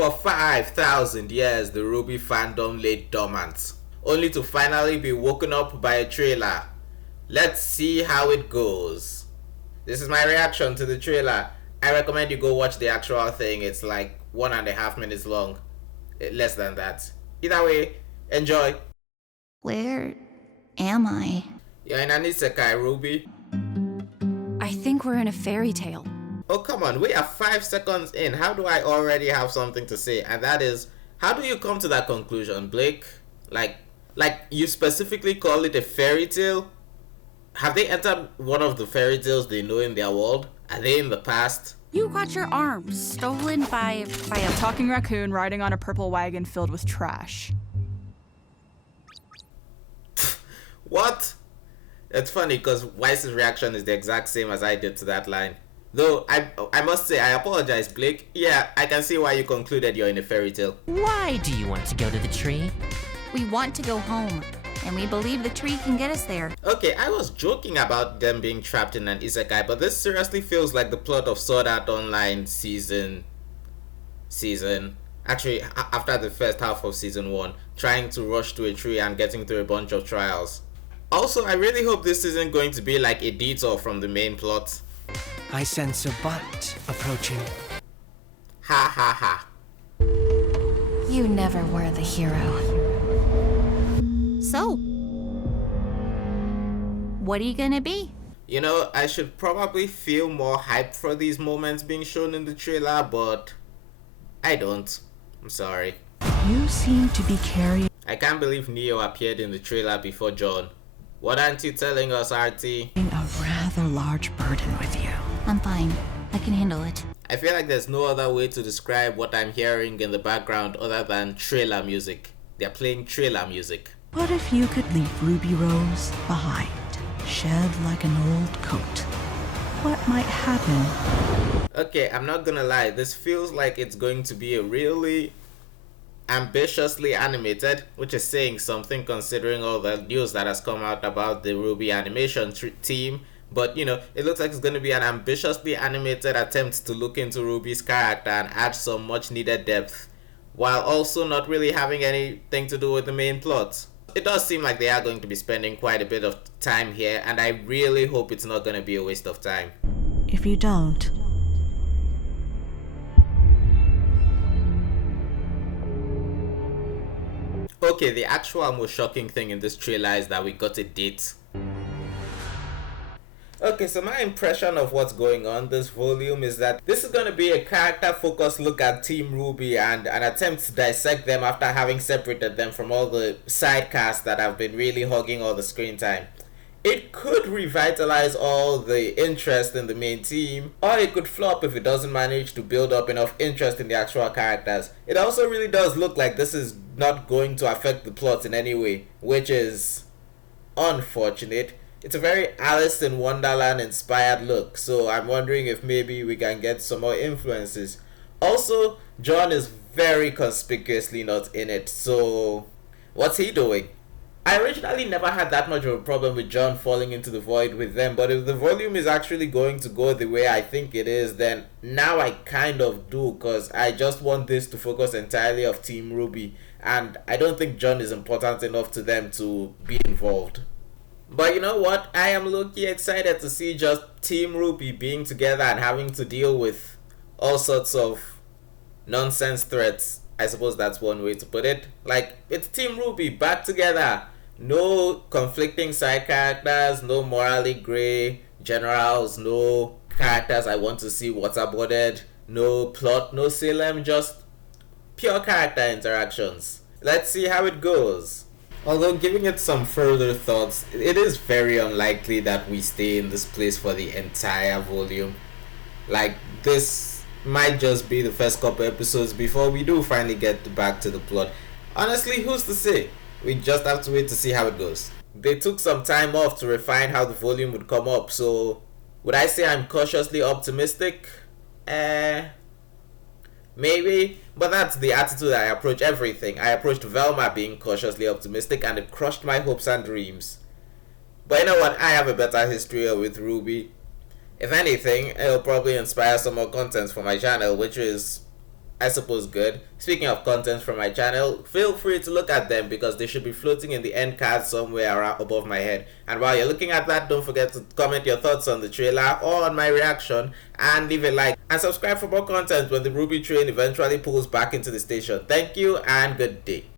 For 5,000 years, the RWBY fandom lay dormant, only to finally be woken up by a trailer. Let's see how it goes. This is my reaction to the trailer. I recommend you go watch the actual thing. It's like 1.5 minutes long. Less than that. Either way, enjoy. Where am I? You're in an isekai, RWBY. I think we're in a fairy tale. Oh, come on. We are 5 seconds in. How do I already have something to say? And that is, how do you come to that conclusion, Blake? Like you specifically call it a fairy tale? Have they entered one of the fairy tales they know in their world? Are they in the past? You got your arms stolen by a talking raccoon riding on a purple wagon filled with trash. What? It's funny because Weiss's reaction is the exact same as I did to that line. Though, I must say, I apologize, Blake. Yeah, I can see why you concluded you're in a fairy tale. Why do you want to go to the tree? We want to go home, and we believe the tree can get us there. Okay, I was joking about them being trapped in an isekai, but this seriously feels like the plot of Sword Art Online season. Actually, after the first half of season 1, trying to rush to a tree and getting through a bunch of trials. Also, I really hope this isn't going to be like a detour from the main plot. I sense a butt approaching. Ha ha ha. You never were the hero. So, what are you gonna be? You know, I should probably feel more hyped for these moments being shown in the trailer, but I don't. I'm sorry. You seem to be carrying I can't believe Neo appeared in the trailer before John. What aren't you telling us, RT? a rather large burden with you. I'm fine. I can handle it. I feel like there's no other way to describe what I'm hearing in the background other than trailer music. They're playing trailer music. What if you could leave Ruby Rose behind, shed like an old coat? What might happen? Okay, I'm not gonna lie, this feels like it's going to be a really ambitiously animated, which is saying something considering all the news that has come out about the RWBY animation team. But you know, it looks like it's going to be an ambitiously animated attempt to look into RWBY's character and add some much needed depth, while also not really having anything to do with the main plot. It does seem like they are going to be spending quite a bit of time here, and I really hope it's not going to be a waste of time. If you don't, okay, the actual most shocking thing in this trailer is that we got a date. Okay, so my impression of what's going on this volume is that this is going to be a character-focused look at Team RWBY and an attempt to dissect them after having separated them from all the side casts that have been really hogging all the screen time. It could revitalize all the interest in the main team, or it could flop if it doesn't manage to build up enough interest in the actual characters. It also really does look like this is not going to affect the plot in any way, which is unfortunate. It's a very Alice in Wonderland inspired look, so I'm wondering if maybe we can get some more influences. Also, John is very conspicuously not in it, so what's he doing? I originally never had that much of a problem with John falling into the void with them, but if the volume is actually going to go the way I think it is, then now I kind of do, because I just want this to focus entirely on Team RWBY, and I don't think John is important enough to them to be involved. But you know what? I am low-key excited to see just Team RWBY being together and having to deal with all sorts of nonsense threats. I suppose that's one way to put it. Like, it's Team RWBY back together. No conflicting side characters, no morally grey generals, no characters I want to see waterboarded, no plot, no Salem, just pure character interactions. Let's see how it goes. Although giving it some further thoughts, it is very unlikely that we stay in this place for the entire volume. Like, this might just be the first couple episodes before we do finally get back to the plot. Honestly, who's to say? We just have to wait to see how it goes. They took some time off to refine how the volume would come up, so would I say I'm cautiously optimistic? Maybe, but that's the attitude I approach everything. I approached Velma being cautiously optimistic and it crushed my hopes and dreams. But you know what, I have a better history with RWBY. If anything, it'll probably inspire some more content for my channel, which is I suppose, good. Speaking of content from my channel, feel free to look at them because they should be floating in the end card somewhere around above my head. And while you're looking at that, don't forget to comment your thoughts on the trailer or on my reaction, and leave a like and subscribe for more content when the RWBY train eventually pulls back into the station. Thank you and good day.